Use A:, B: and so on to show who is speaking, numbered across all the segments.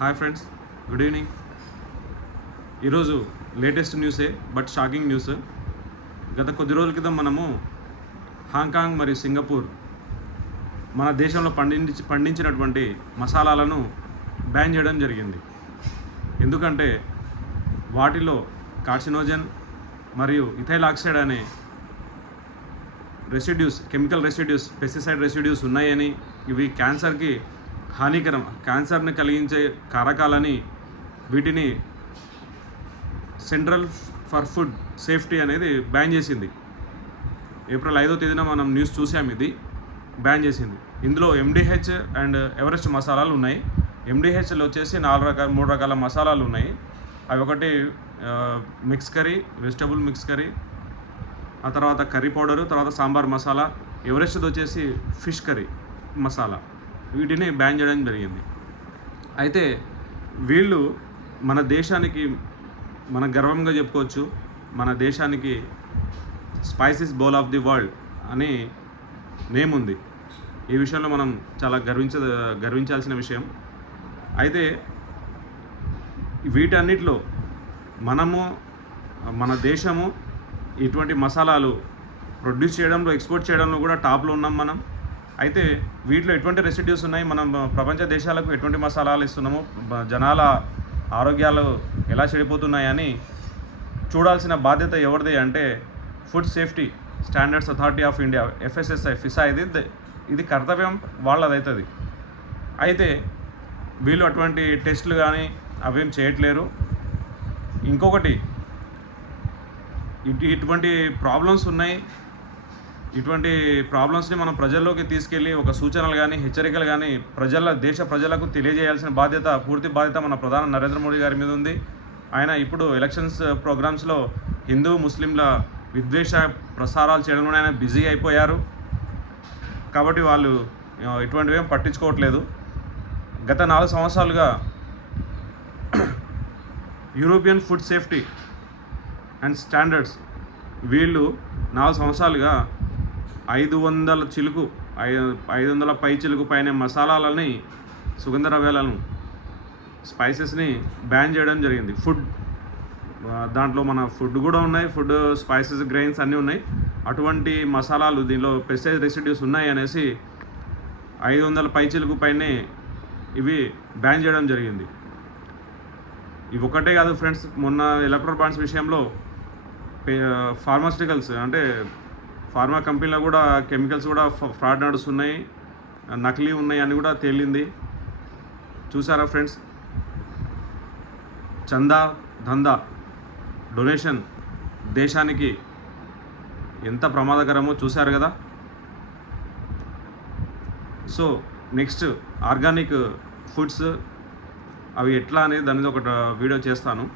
A: Hi friends good evening ఈరోజు latest న్యూసే but shocking news గత కొద్ది రోజుల క్రితం మనము హాంకాంగ్ మరియు సింగపూర్ మన దేశంలో పండించి పండించినటువంటి మసాలాలను బ్యాన్ చేయడం జరిగింది. ఎందుకంటే వాటిలో కార్సినోజన్ మరియు ఇథైల్ ఆక్సైడ్ అనే residues chemical residues pesticide residues ఉన్నాయని ఇవి క్యాన్సర్కి హానికరం. క్యాన్సర్ని కలిగించే కారకాలని వీటిని సెంట్రల్ ఫర్ ఫుడ్ సేఫ్టీ అనేది బ్యాన్ చేసింది. ఏప్రిల్ ఐదో తేదీన మనం న్యూస్ చూసాం ఇది. బ్యాన్ చేసింది. ఇందులో ఎండిహెచ్ అండ్ ఎవరెస్ట్ మసాలాలు ఉన్నాయి. ఎండిహెచ్లో వచ్చేసి నాలుగు రకాల మూడు రకాల మసాలాలు ఉన్నాయి. అవి ఒకటి mix curry vegetable mix curry ఆ తర్వాత కర్రీ పౌడరు తర్వాత సాంబార్ మసాలా ఎవరెస్ట్ది వచ్చేసి ఫిష్ కర్రీ మసాలా. వీటిని బ్యాన్ చేయడం జరిగింది. అయితే వీళ్ళు మన దేశానికి మన గర్వంగా చెప్పుకోవచ్చు. మన దేశానికి spices bowl of the world అని నేమ్ ఉంది. ఈ విషయంలో మనం చాలా గర్వించ గర్వించాల్సిన విషయం. అయితే వీటన్నిటిలో మనము మన దేశము ఇటువంటి మసాలాలు ప్రొడ్యూస్ చేయడంలో ఎక్స్పోర్ట్ చేయడంలో కూడా టాప్లో ఉన్నాం మనం. అయితే వీటిలో ఎటువంటి రెసిడ్యూస్ ఉన్నాయి? మనం ప్రపంచ దేశాలకు ఎటువంటి మసాలాలు ఇస్తున్నాము? జనాల ఆరోగ్యాలు ఎలా చెడిపోతున్నాయని చూడాల్సిన బాధ్యత ఎవరిది అంటే food safety standards authority of India FSSAI ఫిసా. ఇది ఇది కర్తవ్యం వాళ్ళదవుతుంది అయితే వీళ్ళు అటువంటి టెస్టులు కానీ అవేం చేయట్లేరు. ఇంకొకటి ఇటు ఇటువంటి ప్రాబ్లమ్స్ ఉన్నాయి. ఇటువంటి ప్రాబ్లమ్స్ని మనం ప్రజల్లోకి తీసుకెళ్ళి ఒక సూచనలు కానీ హెచ్చరికలు కానీ ప్రజల దేశ ప్రజలకు తెలియజేయాల్సిన బాధ్యత పూర్తి బాధ్యత మన ప్రధాని నరేంద్ర మోడీ గారి మీద ఉంది. ఆయన ఇప్పుడు ఎలక్షన్స్ ప్రోగ్రామ్స్లో uh, హిందూ ముస్లింల విద్వేష ప్రసారాలు చేయడంలో ఆయన బిజీ అయిపోయారు. కాబట్టి వాళ్ళు ఇటువంటివేం పట్టించుకోవట్లేదు. గత నాలుగు సంవత్సరాలుగా European food safety and standards వీళ్ళు నాలుగు సంవత్సరాలుగా ఐదు వందల చిలుకు ఐదు ఐదు వందల పై చిలుకు పైన మసాలాలని సుగంధ ద్రవ్యాలను స్పైసెస్ని బ్యాన్ చేయడం జరిగింది. ఫుడ్ దాంట్లో మన ఫుడ్ కూడా ఉన్నాయి. ఫుడ్ స్పైసెస్ గ్రెయిన్స్ అన్నీ ఉన్నాయి. అటువంటి మసాలాలు దీనిలో పెస్టైజ్ రెసిడ్యూస్ ఉన్నాయి అనేసి ఐదు వందల పై చిలుకు పైనే ఇవి బ్యాన్ చేయడం జరిగింది. ఇవి ఒకటే కాదు ఫ్రెండ్స్ మొన్న ఎలక్ట్రో బాండ్స్ విషయంలో ఫార్మాస్యూటికల్స్ అంటే ఫార్మా కంపెనీలో కూడా కెమికల్స్ కూడా ఫ్రాడ్ నడుస్తున్నాయి నకిలీ ఉన్నాయి అని కూడా తేలింది. చూసారా ఫ్రెండ్స్? చందా దందా డొనేషన్ దేశానికి ఎంత ప్రమాదకరమో చూశారు కదా? సో నెక్స్ట్ ఆర్గానిక్ ఫుడ్స్ అవి ఎట్లా అనేది దాని మీద ఒక వీడియో చేస్తాను.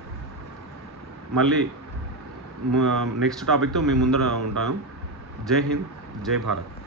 A: మళ్ళీ నెక్స్ట్ టాపిక్తో మీ ముందర ఉంటాను. జై హింద్ జై భారత్.